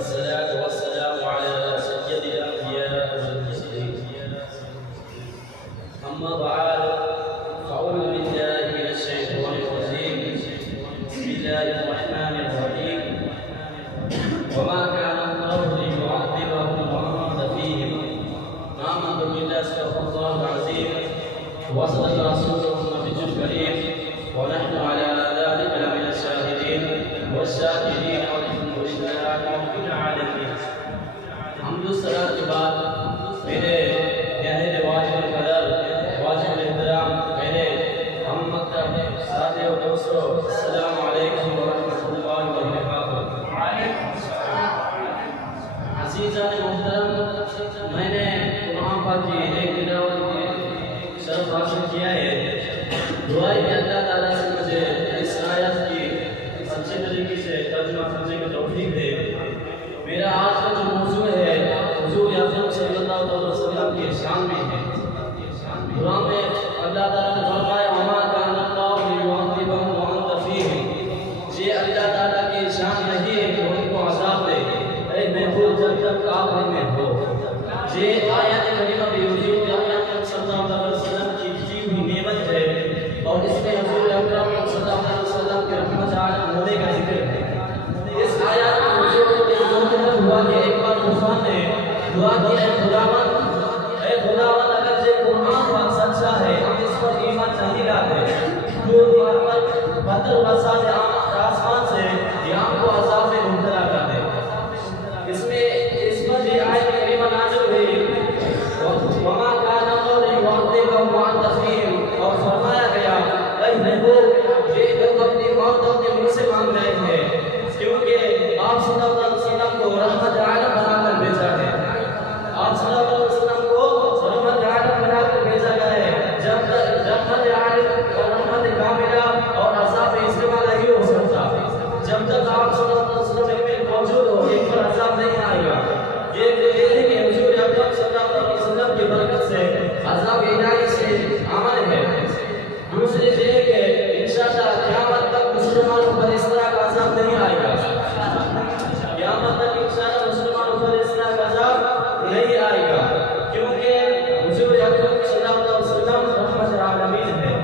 والصلاة والسلام على سيد الأنبياء والمرسلين. أما بعد، فأعوذ بالله من الشيطان الرجيم. بسم الله الرحمن الرحيم. وما كان الله ليعذبهم وأنت فيهم. آمنت بالله استغفر الله العظيم وصدق رسوله النبي الكريم، ونحن على ذلك لمن الشاهدين والشاكرين والحمد لله رب العالمين. حمد الصلاة کے بعد میرے نہایت واجب القدر واجب الاحترام میرے ہم مکتب ساتھی و دوستوں، السلام علیکم ورحمۃ اللہ وبرکاتہ. عزیزان محترم، میں نے قرآن پاک کی ایک تلاوت کی شرف حاصل کیا ہے. دعا ہے کہ اللہ تعالیٰ سے مجھے اس آیت کی اچھے طریقے سے ترجمہ کرنے کی توفیق دے. میرا آج کا جو موضوع ہے حضور اکرم صلی اللہ علیہ وسلم کی شان میں ہے. قرآن میں اللہ تعالیٰ نے فرمایا وما کان اللہ لیعذبہم وانت فیہم. یہ اللہ تعالیٰ کی شان نہیں ہے کہ ان کو عذاب دے اے محفوظ جب تک آپ میں ہو. یہ آیت کریمہ بھی حضور اکرم صلی اللہ علیہ وسلم کی دی ہوئی نعمت ہے، اور اس میں حضور اکرم صلی اللہ علیہ وسلم کے رحمت عالم ہونے کا ذکر ہے. اس آیات میں حضور کے مطلب ہوا کہ ایک بار طوفان نے دعا کی اے خداوند اگر یہ قرآن پاک سچا ہے ہم اس پر ایمان نہیں لاتے تو پر پتھر برسا دے آسمان سے یا ہم کو عذاب میں مبتلا کر دے. اس پر یہ آیت کریمہ نازل ہوئی وما کان اللہ لیعذبہم وانت فیہم، اور فرمایا گیا اے محبوب یہ لوگ اپنی موت اپنے منہ سے مانگ رہے ہیں کیونکہ آپ صلی اللہ علیہ وسلم کو رحمت عالم بنا کر بھیجا ہے. آپ صلی اللہ علیہ وسلم کو رحمت عالم بنا کر بھیجا گیا ہے. جب تک رحمت عالم اور رحمت کاملہ اور عذاب اجتماع نہیں ہو سکتا، جب تک آپ صلی اللہ علیہ وسلم میں موجود ہو ایک پر عذاب نہیں آئے گا. یہ ہے کہ حضور اکرم صلی اللہ علیہ وسلم کی برکت سے عذاب الہی سے امن ہے. دوسری یہ ہے کہ انشاءاللہ قیامت تک مسلمانوں پر اس طرح کا عذاب نہیں آئے گا. قیامت تک انشاءاللہ مسلمانوں پر اس طرح کا عذاب نہیں آئے گا کیونکہ حضور اکرم صلی اللہ علیہ وسلم رحمت العالمین ہے.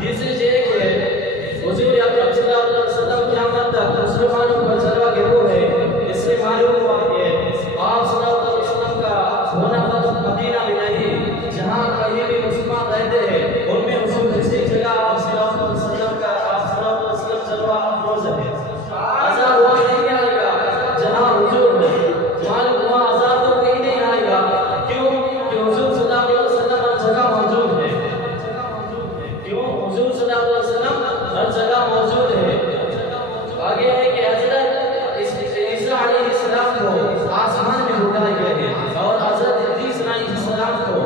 تیسری یہ ہے کہ حضور اکرم صلی اللہ علیہ وسلم قیامت تک مسلمانوں پر جلوہ گرو ہے. اس سے معلوم ہوا کہ آپ صلی اللہ علیہ وسلم کا ہونا فرض مدینہ میں نہیں، جہاں کہیں بھی مسلمان رہتے ہیں ان میں حضور اسی جگہ آپ صلی اللہ علیہ وسلم کا جلوہ افروز ہے. عذاب وہاں نہیں آئے گا جہاں حضور ہے. معلوم ہوا عذاب تو کہیں نہیں آئے گا. کیوں کہ حضور صلی اللہ علیہ وسلم ہر جگہ موجود ہے. کیوں حضور صلی اللہ علیہ وسلم ہر جگہ موجود ہے. آگے ہے کہ حضرت عیسیٰ علیہ السلام کو آسمان میں بلائے گئے اور حضرت عیسیٰ علیہ السلام کو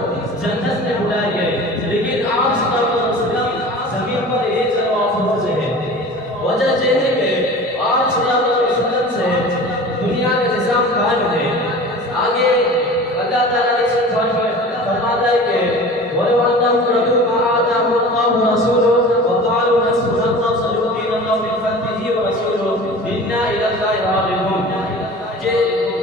جنت میں بلائے گئے، لیکن آپ صلی اللہ علیہ وسلم زمین پر ایک جلوہ افروز ہے. وجہ یہ ہے کہ آپ صلی اللہ علیہ وسلم سے دنیا کا نظام قائم ہے. آگے اللہ تعالیٰ نے فرماتا ہے کہ وَلَوْ أَنَّهُمْ رَضُوا مَا آتَاهُمُ اللَّهُ وَرَسُولُهُ وَقَالُوا حَسْبُنَا اللَّهُ سَيُؤْتِينَا اللَّهُ مِن فَضْلِهِ وَرَسُولُهُ إِنَّا إِلَى اللَّهِ رَاغِبُونَ. کہ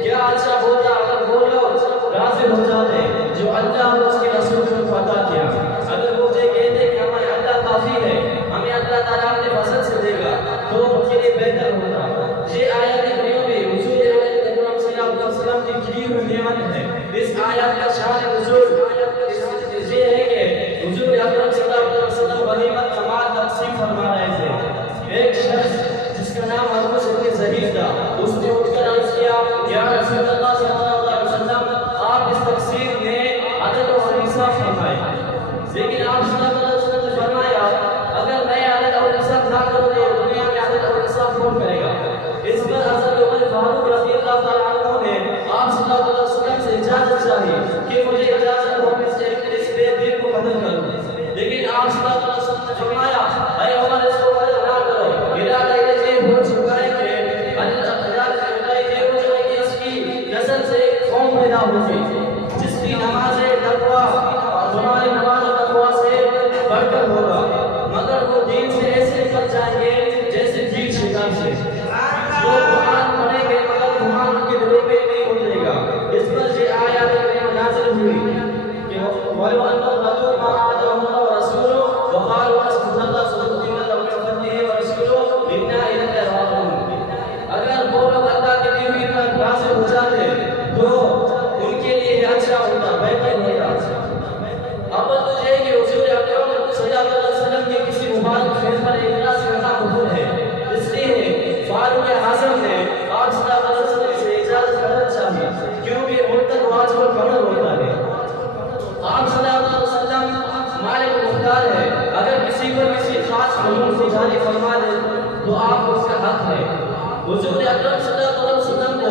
کیا اچھا ہوتا اگر وہ لوگ راضی ہو جاتے جو اللہ اور اس کے رسول کو عطا کیا. اگر وہ یہ کہتے کہ ہمیں اللہ کافی ہے، ہمیں اللہ تعالیٰ اپنے فضل سے دے گا تو ان کے لیے بہتر ہوتا. یہ آیت کریمہ میں حضور اکرم صلی اللہ علیہ وسلم کی دی ہوئی نعمت ہے. اس آیت کا شان نزول یہ ہے کہ حضور اکرم صلی اللہ علیہ وسلم غنیمت کا مال تقسیم فرما رہے تھے. ایک شخص جس کا نام مرقس بن زہیر تھا، اس نے اٹھ کر عرض کیا یا رسول اللہ صلی اللہ علیہ وسلم آپ اس تقسیم میں عدل اور انصاف فرمائیں. لیکن آپ صلی اللہ علیہ وسلم نے فرمایا اگر میں عدل اور انصاف نہ کروں تو دنیا میں عدل اور انصاف کون کرے گا. اس پر حضرت عمر فاروق رضی اللہ تعالیٰ عنہ نے آپ صلی اللہ علیہ وسلم سے اجازت چاہی کہ مجھے اجازت ہو اس بے دین کو قتل کروں. لیکن آپ صلی اللہ علیہ وسلم نے فرمایا اے عمر اس کو قتل نہ کرو. ارادہ یہ ہو چکا ہے کہ اس کی نسل سے قوم پیدا ہوگی جس کی نماز تقویٰ اور تمہاری نماز تقویٰ سے بڑھ کر ہوگا، مگر وہ دین سے ایسے نکل جائیں گے جیسے جیت شکار سے. جو قرآن پڑھیں گے مگر بہتر ہوتا۔ اول تو یہ کہ حضور اکرم صلی اللہ علیہ وسلم کے کسی مبارک فیض پر ایک طرح سے رہا حضور ہے، اس لیے فاروق اعظم نے آپ صلی اللہ علیہ وسلم سے اجازت کرنا چاہیے، کیونکہ مرتد واجب القمر ہوتا ہے۔ آپ صلی اللہ علیہ وسلم مالک مختار ہے، اگر کسی پر کسی خاص حکم سے جاری فرما دے تو آپ کو اس کا حق ہے۔ حضور اکرم صلی اللہ علیہ وسلم کو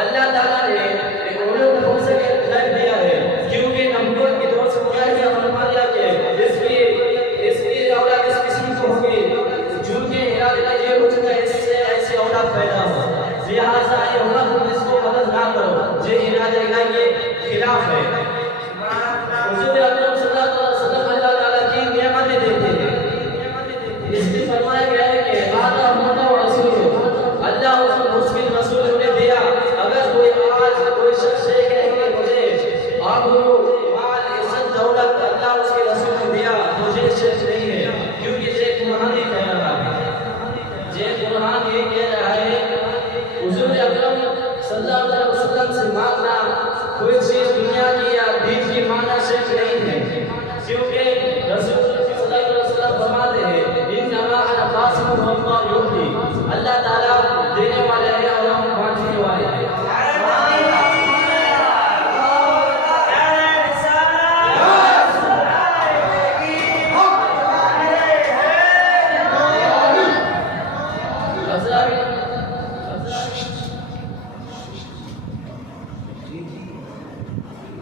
اللہ تعالیٰ نے ایک اولو حکم سے خیر دیا ہے، کیونکہ نبوت کے دور سے مجاہدہ فرما دیا کہ اس کی اولاد اس قسم کو ہوگی، جن کے ارادے کا یہ ہو چکا ہے اس سے ایسی اولاد پیدا ہو، لہٰذا یہ اولاد اس کو مدد نہ کرو، یہ ارادے کا یہ خلاف ہے۔ حضور اکرم صلی اللہ علیہ وسلم اللہ تعالیٰ کی نعمتیں دیتے ہیں، اس لیے فرمایا گیا ہے کہ آدھا محمد و رسول اللہ اس کے رسول نے دیا۔ اگر کوئی آج کوئی شخص یہ کہے کہ مجھے آبرو مال عزت دولت اللہ اس کے رسول نے دیا، مجھے شرک نہیں ہے، کیونکہ یہ قرآن ہی کہہ رہا ہے، یہ قرآن یہ کہہ رہا ہے حضور اکرم صلی اللہ علیہ وسلم سے مانگنا کوئی چیز دنیا کی یا دین کی ماننا شرک نہیں ہے، کیونکہ رسول صلی اللہ علیہ وسلم فرماتے ہیں انما انا قاسم واللہ یعطی، اللہ تعالیٰ دینے والے ہیں اور ہم بانٹنے والے ہیں۔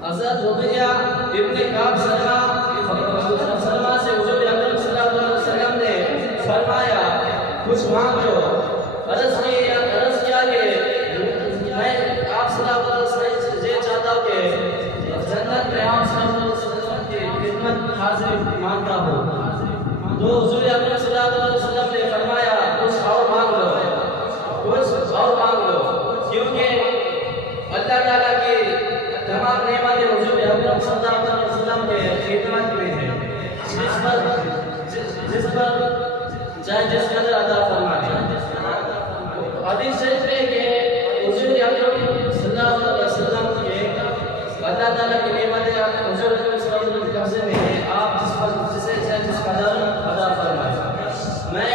حضرت ربیعہ ابن کعب سلمہ سے حضور اکرم صلی اللہ علیہ وسلم نے فرمایا کچھ مانگو، عرض کیا کہ میں آپ صلی اللہ علیہ وسلم سے یہ چاہتا ہوں کہ جنت میں آپ صلی اللہ علیہ وسلم کی خدمت حاضر مانگتا ہوں، تو حضور اکرم صلی اللہ علیہ وسلم نے فرمایا کچھ اور مانگ لو، کیونکہ اللہ تعالیٰ کی تمام نعمتیں حضور اکرم صلی اللہ علیہ وسلم کے خدمت میں ہیں، جس پر چاہے جس قدر عطا فرمائے۔ حدیث شریف میں کہ حضور اکرم صلی اللہ علیہ وسلم کے اللہ تعالیٰ کی نعمتیں حضور اکرم صلی اللہ علیہ وسلم کے قبضے میں ہیں، آپ جس پر جسے چاہے جس قدر عطا فرمائے۔ میں